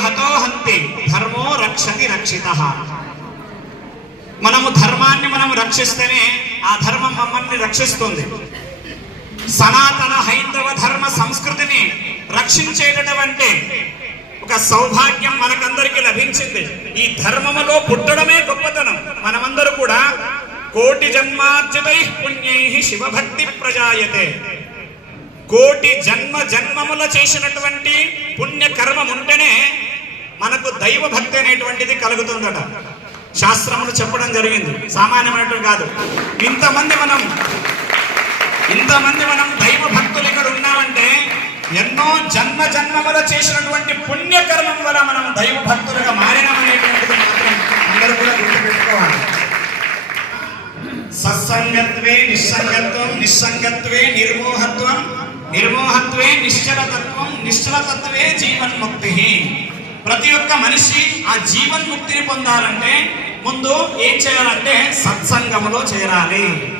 హతో హంతి. ధర్మో రక్షతి రక్షిత. మనము ధర్మాన్ని మనము రక్షిస్తేనే ఆ ధర్మం మమ్మల్ని రక్షిస్తుంది. సనాతన హైందవ ధర్మ సంస్కృతిని రక్షించేటటువంటి ఒక సౌభాగ్యం మనకందరికి లభించింది. ఈ ధర్మములో పుట్టడమే గొప్పతనం. మనమందరూ కూడా కోటి జన్మార్జితై పుణ్యై శివభక్తి ప్రజాయతే. కోటి జన్మ జన్మముల చేసినటువంటి పుణ్య కర్మం ఉంటేనే మనకు దైవ భక్తి అనేటువంటిది కలుగుతుందట. శాస్త్రములు చెప్పడం జరిగింది. సామాన్యమైనటువంటి కాదు. ఇంతమంది మనం ఇంతమంది మనం దైవ భక్తులు ఇక్కడ ఉన్నామంటే ఎన్నో జన్మ జన్మముల చేసినటువంటి పుణ్యకర్మం వల్ల మనం దైవ భక్తులుగా మారినామనేటువంటిది మాత్రం అందరూ కూడా గుర్తుపెట్టుకోవాలి. సత్సంగత్వే నిస్సంగత్వం నిస్సంగత్వే నిర్మోహత్వం నిర్మోహత్వే నిశ్చలతత్వం నిశ్చలతత్వే జీవన్ముక్తి ప్రతి ఒక్క మనిషి ఆ జీవన్ ముక్తిని పొందాలంటే ముందు ఏం చేయాలంటే సత్సంగములో చేరాలి.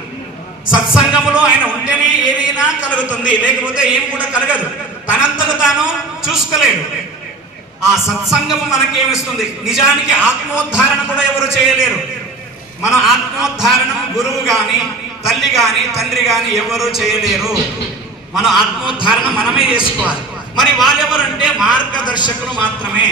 సత్సంగములో ఆయన ఉంటేనే ఏదైనా కలుగుతుంది. లేకపోతే ఏం కూడా కలగదు. తనంతకు తాను చూసుకోలేడు. ఆ సత్సంగము మనకేమిస్తుంది? నిజానికి ఆత్మోద్ధారణ కూడా ఎవరు చేయలేరు. మన ఆత్మోద్ధారణ గురువు గాని తల్లి గాని తండ్రి గాని ఎవరు చేయలేరు. మన ఆత్మోద్ధారణ మనమే చేసుకోవాలి. మరి వాళ్ళెవరంటే మార్గదర్శకులు మాత్రమే